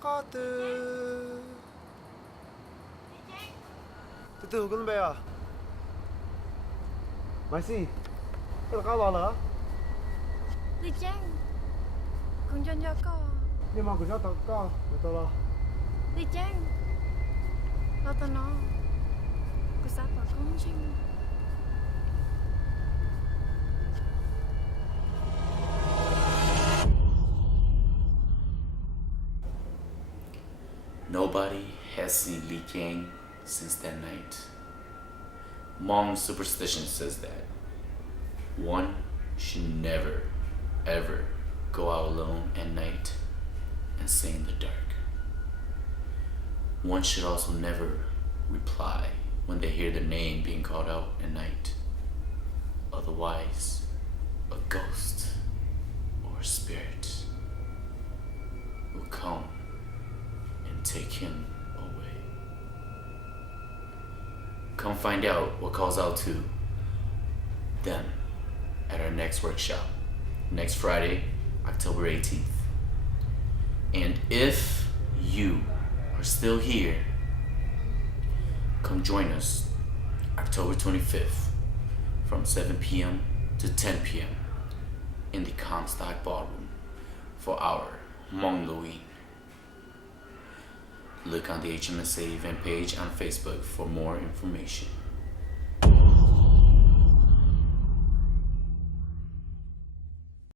có từ từ từ con bé à mày gì cái là cao lò lỡ Lý Trang con chân cho co nhưng mà của cháu tao có của tao lo Lý Trang lo tao nó cô sát vào con chim Nobody has seen Li Qiang since that night. Hmong superstition says that one should never, ever go out alone at night and stay in the dark. One should also never reply when they hear their name being called out at night. Otherwise, a ghost or a spirit will come and take him away. Come find out what calls out to them at our next workshop, next Friday, October 18th. And if you are still here, come join us October 25th from 7 p.m. to 10 p.m. in the Comstock Ballroom for our Hmong-Loween. Look on the HMSA event page on Facebook for more information.